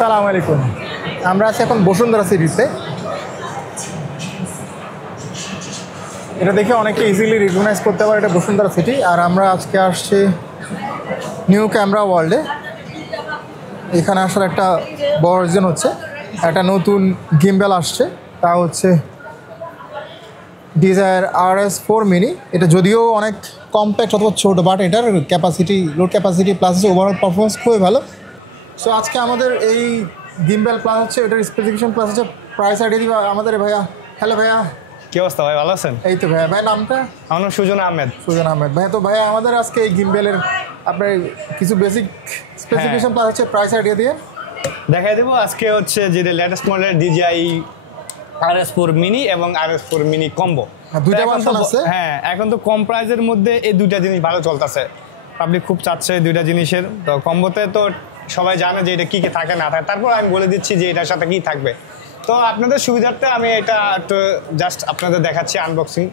আসসালামু আলাইকুম। আমরা আছি এখন বসুন্ধরা সিটিতে। এটা দেখে অনেকে ইজিলি রিকগনাইজ করতে পারে এটা বসুন্ধরা সিটি। আর আমরা আজকে আসছি নিউ ক্যামেরা ওয়ার্ল্ডে। এখানে আসলে একটা বড় রিজন হচ্ছে একটা নতুন গিম্বেল আসছে, তা হচ্ছে ডিজায়ার RS4 মিনি। এটা যদিও অনেক কম্প্যাক্ট অথবা ছোটো, বাট এটার ক্যাপাসিটি, লোড ক্যাপাসিটি প্লাস হচ্ছে ওভারঅল পারফরমেন্স খুবই ভালো। সো আজকে আমাদের এই গিম্বেল প্লাস হচ্ছে এটার স্পেসিফিকেশন প্লাস হচ্ছে প্রাইস আইডিয়া দিবা আমাদের ভাইয়া। হ্যালো ভাইয়া, কি অবস্থা ভাই, ভালো আছেন? এই তো ভাইয়া। ভাই নামটা? আমার নাম সুজন আহমেদ। সুজন আহমেদ ভাইয়া। তো ভাইয়া আমাদের আজকে এই গিম্বেলের আপনার কিছু বেসিক স্পেসিফিকেশন প্লাস হচ্ছে প্রাইস আইডিয়া দিয়ে দেখাই দেবো। আজকে হচ্ছে যেটা লেটেস্ট মডেলের DJI RS4 মিনি এবং RS4 মিনি কম্বো, দুইটা ভার্সন আছে। হ্যাঁ, এখন তো কম প্রাইসের মধ্যে এই দুইটা জিনিস ভালো চলতেছে, পাবলিক খুব চাচ্ছে এই দুইটা জিনিসের। তো কম্বোতে তো সবাই জানে যে এটা কী কী থাকে না থাকে, তারপর আমি বলে দিচ্ছি যে এটার সাথে কী থাকবে। তো আপনাদের সুবিধার্থে আমি এটা একটু জাস্ট আপনাদের দেখাচ্ছি, আনবক্সিং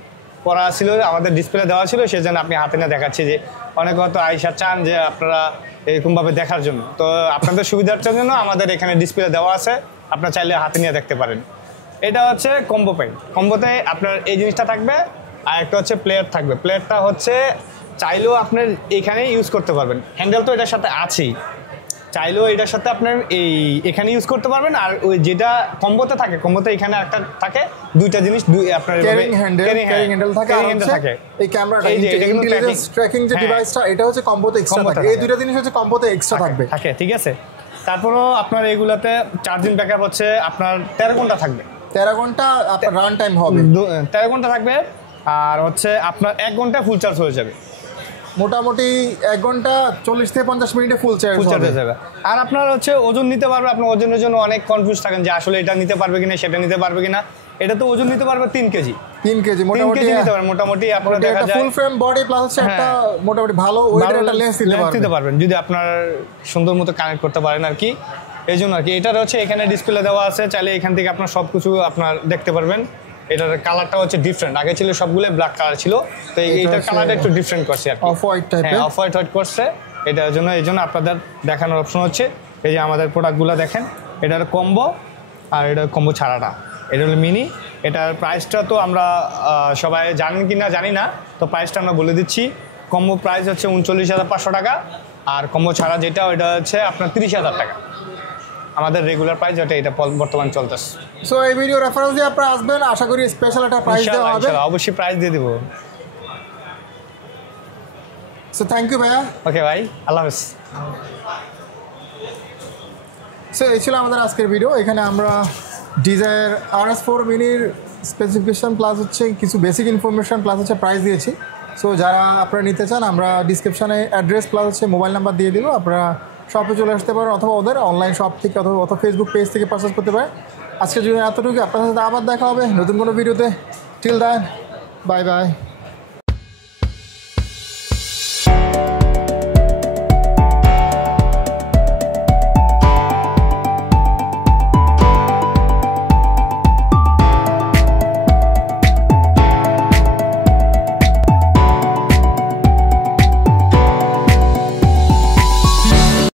করা ছিল, আমাদের ডিসপ্লে দেওয়া ছিল, সেই জন্য আপনি হাতে না দেখাচ্ছি যে অনেকে হয়তো আইসা চান যে আপনারা এরকমভাবে দেখার জন্য। তো আপনাদের সুবিধার্থের জন্য আমাদের এখানে ডিসপ্লে দেওয়া আছে, আপনারা চাইলে হাতে নিয়ে দেখতে পারেন। এটা হচ্ছে কম্বো প্যাক। কম্বোতে আপনার এই জিনিসটা থাকবে, আর একটা হচ্ছে প্লেয়ার থাকবে। প্লেয়ারটা হচ্ছে চাইলেও আপনার এখানে ইউজ করতে পারবেন, হ্যান্ডেল তো এটার সাথে আছেই, চাইলেও এটার সাথে আপনার এখানে ইউজ করতে পারবেন। আর ওই যেটা কম্বোতে থাকে, কম্বোতে এখানে একটা থাকে, দুইটা জিনিস আপনার ক্যারিং হ্যান্ডেল থাকে। এই ক্যামেরাটা ইন্টেলিজেন্স ট্র্যাকিং যে ডিভাইসটা, এটা হচ্ছে কম্বোতে এক্সট্রা থাকে। এই দুইটা জিনিস হচ্ছে কম্বোতে এক্সট্রা থাকবে। ঠিক আছে। তারপরও আপনার এইগুলাতে চার্জিং ব্যাকআপ হচ্ছে আপনার 13 ঘন্টা থাকবে। 13 ঘন্টা আপনার রান টাইম হবে, 13 ঘন্টা থাকবে। আর হচ্ছে আপনার 1 ঘন্টায় ফুল চার্জ হয়ে যাবে, মোটামুটি 1 ঘন্টা 40 থেকে 50 মিনিটে ফুল চার্জ হয়ে যাবে। আর আপনার হচ্ছে ওজন নিতে পারবে। আপনার ওজনের জন্য অনেক কনফিউজ থাকেন যে আসলে এটা নিতে পারবে কিনা, সেটা নিতে পারবে কিনা। এটা তো ওজন নিতে পারবে 3 কেজি মোটামুটি নিতে পারবেন। মোটামুটি আপনার দেখা যায় ফুল ফ্রেম বডি প্লাস হচ্ছে একটা মোটামুটি ভালো ওয়েটের একটা লেন্স দিতে পারবেন যদি আপনার সুন্দর মতো কানেক্ট করতে পারেন আর কি। এই জন্য আর কি এটার হচ্ছে এখানে ডিসপ্লে দেওয়া আছে, চাইলে এখান থেকে আপনার সব কিছু আপনার দেখতে পারবেন। এটার কালারটা হচ্ছে ডিফারেন্ট, আগে ছিল সবগুলো ব্ল্যাক কালার ছিল, তো এইটার কালারটা একটু ডিফারেন্ট করছে আর কি, অফ হোয়াইট টাইপের, অফ হোয়াইট করছে। এটার জন্য এই জন্য আপনাদের দেখানোর অপশন হচ্ছে এই যে আমাদের প্রোডাক্টগুলো দেখেন। এটার কম্বো আর এটার কম্বো ছাড়াটা, এটা হলো মিনি। এটার প্রাইসটা তো আমরা সবাই জানেন কি না জানি না, তো প্রাইসটা আমরা বলে দিচ্ছি। কম্বো প্রাইস হচ্ছে 39,500 টাকা, আর কম্বো ছাড়া যেটা ওইটা হচ্ছে আপনার 30,000 টাকা। আমাদের রেগুলার প্রাইস যেটা এটা বর্তমান চলতেছে। সো এই ভিডিও রেফারেন্স দিয়ে আপনারা আসবেন, আশা করি স্পেশাল একটা প্রাইস দেওয়া হবে। অবশ্যই প্রাইস দিয়ে দেব। সো থ্যাংক ইউ ভাইয়া। ওকে ভাই, আল্লাহ হাফেজ। সো এই ছিল আমাদের আজকের ভিডিও। এখানে আমরা ডিজায়ার RS4 মিনির স্পেসিফিকেশন প্লাস হচ্ছে কিছু বেসিক ইনফরমেশন প্লাস হচ্ছে প্রাইস দিয়েছি। সো যারা আপনারা নিতে চান, আমরা ডিসক্রিপশানে অ্যাড্রেস প্লাস হচ্ছে মোবাইল নাম্বার দিয়ে দিব, আপনারা শপে চলে আসতে পারেন, অথবা ওদের অনলাইন শপ থেকে অথবা ফেসবুক পেজ থেকে পারচেস করতে পারেন। আজকের জন্য এতটুকু। আপনার সাথে আবার দেখা হবে নতুন কোনো ভিডিওতে। Till then, bye by.